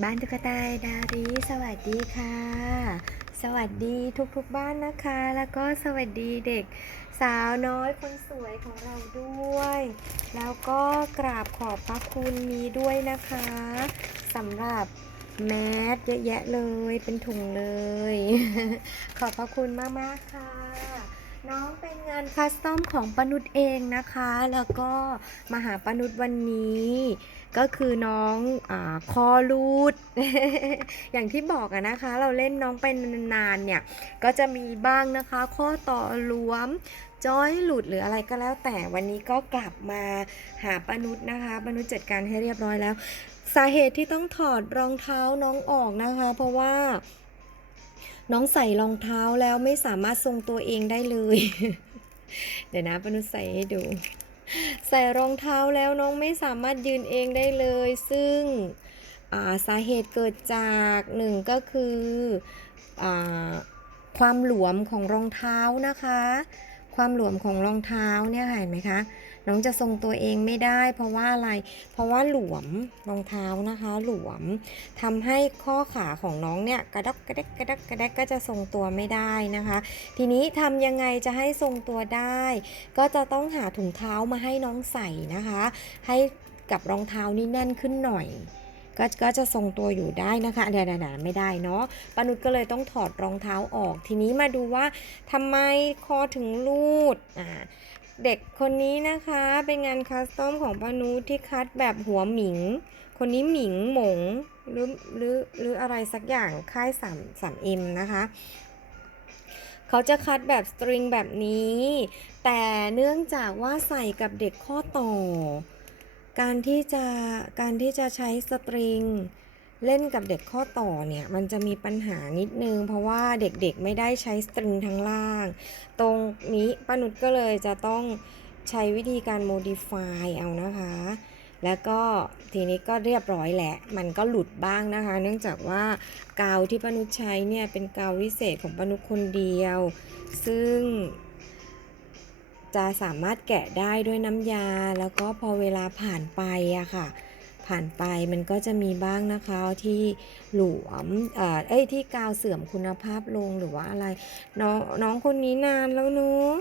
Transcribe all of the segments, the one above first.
บ้านตุ๊กตาดารีสวัสดีค่ะ สวัสดีทุกๆบ้านนะคะ แล้วก็สวัสดีเด็กสาวน้อยคนสวยของเราด้วย แล้วก็กราบขอบพระคุณมีด้วยนะคะสำหรับแมสเยอะแยะเลยเป็นถุงเลย ขอบพระคุณมากๆค่ะ น้องเป็นงานคัสตอมของปนุษเองนะคะ แล้วก็มาหาปนุษวันนี้ ก็คือน้องอคอรูด อย่างที่บอกอะนะคะ เราเล่นน้องไปนานๆเนี่ย ก็จะมีบ้างนะคะ ข้อต่อหลวมจ้อยหลุดหรืออะไรก็แล้วแต่วันนี้ก็กลับมาหาปนุษนะคะปนุษจัดการให้เรียบร้อยแล้ว สาเหตุที่ต้องถอดรองเท้าน้องออกนะคะ เพราะว่า น้องใส่รองเท้าแล้วไม่สามารถทรงตัวเองได้เลย เดี๋ยวนะปนุษใส่ให้ดู ใส่รองเท้าแล้วน้องไม่สามารถยืนเองได้เลย ซึ่งาสาเหตุเกิดจากหนึ่งก็คืออความหลวมของรองเท้านะคะ ความหลวมของรองเท้าเนี่ยเห็นไหมคะน้องจะทรงตัวเองไม่ได้ เพราะว่าอะไร เพราะว่าหลวมรองเท้านะคะ หลวมทำให้ข้อขาของน้องเนี่ยกระดกกระเดกกระดกกระเดกก็จะทรงตัวไม่ได้นะคะ ทีนี้ทำยังไงจะให้ทรงตัวได้ ก็จะต้องหาถุงเท้ามาให้น้องใส่นะคะ ให้กับรองเท้านี่แน่นขึ้นหน่อย ก็ก็จะทรงตัวอยู่ได้นะคะเดี๋ยวๆไม่ได้เนาะปนุชก็เลยต้องถอดรองเท้าออก ทีนี้มาดูว่าทำไมคอถึงรูดอ่าเด็กคนนี้นะคะเป็นงานคัสตอมของปานุชที่คัดแบบหัวหมิง คนนี้หมิงหมงหรือหรือหรืออะไรสักอย่างค่ายสามสามเอ็มนะคะเขาจะคัดแบบสตริงแบบนี้ แต่เนื่องจากว่าใส่กับเด็กข้อต่อ การที่จะการที่จะใช้สตริงเล่นกับเด็กข้อต่อเนี่ยมันจะมีปัญหานิดนึง เพราะว่าเด็กๆไม่ได้ใช้สตริงทั้งล่าง ตรงนี้ป้านุชก็เลยจะต้องใช้วิธีการ modify เอานะคะ แล้วก็ทีนี้ก็เรียบร้อยแหละ มันก็หลุดบ้างนะคะ เนื่องจากว่ากาวที่ป้านุชใช้เนี่ยเป็นกาววิเศษของป้านุชคนเดียว ซึ่ง จะสามารถแกะได้ด้วยน้ำยา แล้วก็พอเวลาผ่านไปอะค่ะ ผ่านไปมันก็จะมีบ้างนะคะที่หลวมเอ่อเอ้ยที่กาวเสื่อมคุณภาพลงหรือว่าอะไร น้องน้องคนนี้นานแล้วเนูะ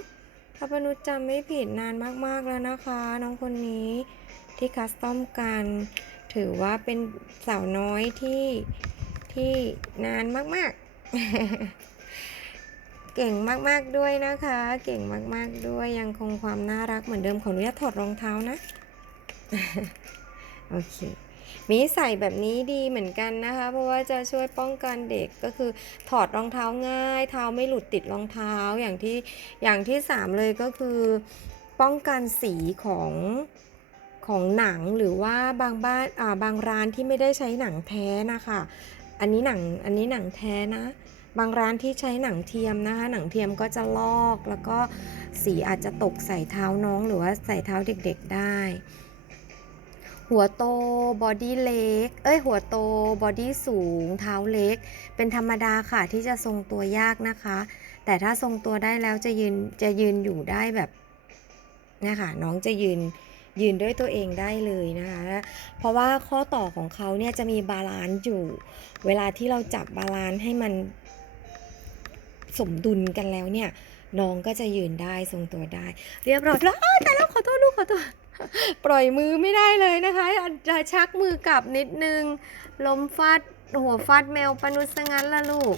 ถ้าปนุษย์จำไม่ผิดนานมากๆแล้วนะคะ น้องคนนี้ที่คัสตอมกันถือว่าเป็นสาวน้อยที่ที่นานมาก ๆ เก่งมากๆด้วยนะคะ เก่งมากๆด้วยยังคงความน่ารักเหมือนเดิมขออนุญาตถอดรองเท้านะ โอเคมีใส่แบบนี้ดีเหมือนกันนะคะ เพราะว่าจะช่วยป้องกันเด็กก็คือถอดรองเท้าง่าย เท้าไม่หลุดติดรองเท้าอย่างที่อย่างที่สามเลยก็คือ ป้องกันสีของของหนังหรือว่าบางบ้านอ่าบางร้านที่ไม่ได้ใช้หนังแท้นะคะ อันนี้หนังอันนี้หนังแท้นะ บางร้านที่ใช้หนังเทียมนะคะ หนังเทียมก็จะลอกแล้วก็สีอาจจะตกใส่เท้าน้องหรือว่าใส่เท้าเด็กๆได้ หัวโตบอดี้เล็ก เอ้ยหัวโตบอดี้สูง เท้าเล็ก เป็นธรรมดาค่ะที่จะทรงตัวยากนะคะ แต่ถ้าทรงตัวได้แล้วจะยืนจะยืนอยู่ได้แบบนี่ค่ะน้องจะยืนยืนด้วยตัวเองได้เลยนะคะ เพราะว่าข้อต่อของเขาเนี่ยจะมีบาลานซ์อยู่ เวลาที่เราจับบาลานซ์ให้มัน สมดุลกันแล้วเนี่ย น้องก็จะยืนได้ทรงตัวได้ เรียบร้อยแล้วแต่แล้วขอโทษลูกขอโทษปล่อยมือไม่ได้เลยนะคะจะชักมือกลับนิดนึง ลมฟาดหัวฟาดแมวปนุษงั้นละลูก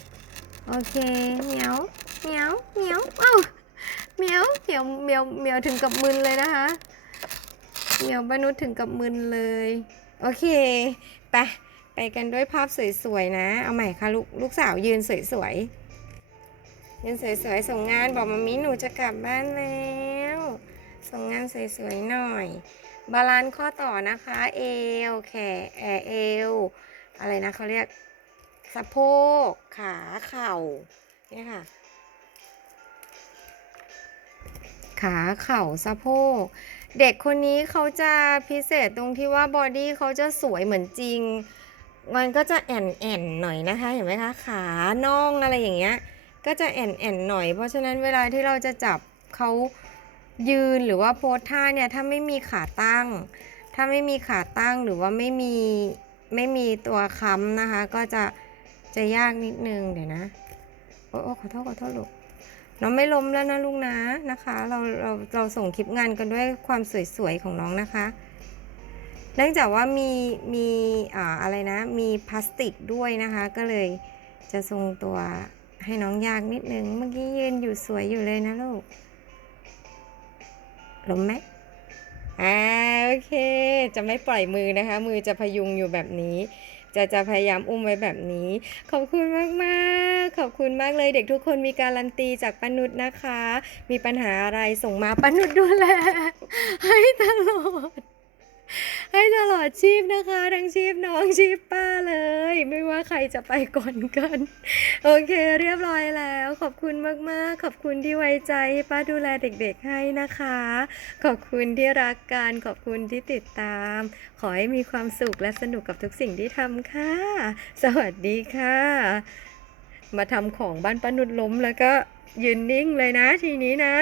โอเคเหมียวเหมียวเหมียวเอ้าเหมียวเหมียวเหมียวเหมียวถึงกับมึนเลยนะคะเหมียวปนุษถึงกับมึนเลย โอเคไปไปกันด้วยภาพสวยๆนะ เอาใหม่ค่ะลูกลูกสาวยืนสวยๆ ยืนสวยๆส่งงานบอกมามิหนูจะกลับบ้านแล้ว ส่งงานสวยๆหน่อย บาลานซ์ข้อต่อนะคะ เอวแขนแอเอว อะไรนะเขาเรียกสะโพกขาเข่าเนี่ยค่ะ ขาเข่าสะโพก เด็กคนนี้เขาจะพิเศษตรงที่ว่าบอดี้เขาจะสวยเหมือนจริง มันก็จะแอนแอนหน่อยนะคะ เห็นไหมคะ ขาน่องอะไรอย่างเงี้ย ก็จะแอนแอนหน่อย เพราะฉะนั้นเวลาที่เราจะจับเขายืนหรือว่าโพสท่าเนี่ยถ้าไม่มีขาตั้ง ถ้าไม่มีขาตั้งหรือว่าไม่มีไม่มีตัวค้ำนะคะ ก็จะจะยากนิดนึงเดี๋ยวนะโอ้โอ้ขอโทษขอโทษลูกน้องไม่ล้มแล้วนะลูกนะนะคะ เราเราเราส่งคลิปงานกันด้วยความสวยๆของน้องนะคะ เนื่องจากว่ามีมีอ่าอะไรนะมีพลาสติกด้วยนะคะ ก็เลยจะทรงตัว ให้น้องยากนิดนึง เมื่อกี้ยืนอยู่สวยอยู่เลยนะลูกล้มไหมอ่าโอเค จะไม่ปล่อยมือนะคะ มือจะพยุงอยู่แบบนี้ จะจะพยายามอุ้มไว้แบบนี้ ขอบคุณมากมากขอบคุณมากเลยเด็กทุกคนมีการันตีจากป้านุชนะคะ มีปัญหาอะไรส่งมาป้านุชดูแลให้ตลอด ให้ตลอดชีพนะคะ ทั้งชีพน้องชีพป้าเลย ไม่ว่าใครจะไปก่อนกัน โอเคเรียบร้อยแล้ว ขอบคุณมากๆ ขอบคุณที่ไว้ใจให้ป้าดูแลเด็กๆให้นะคะ ขอบคุณที่รักกันขอบคุณที่ติดตาม ขอให้มีความสุขและสนุกกับทุกสิ่งที่ทำค่ะ สวัสดีค่ะ มาทำของบ้านป้านุชล้มแล้วก็ยืนนิ่งเลยนะทีนี้นะ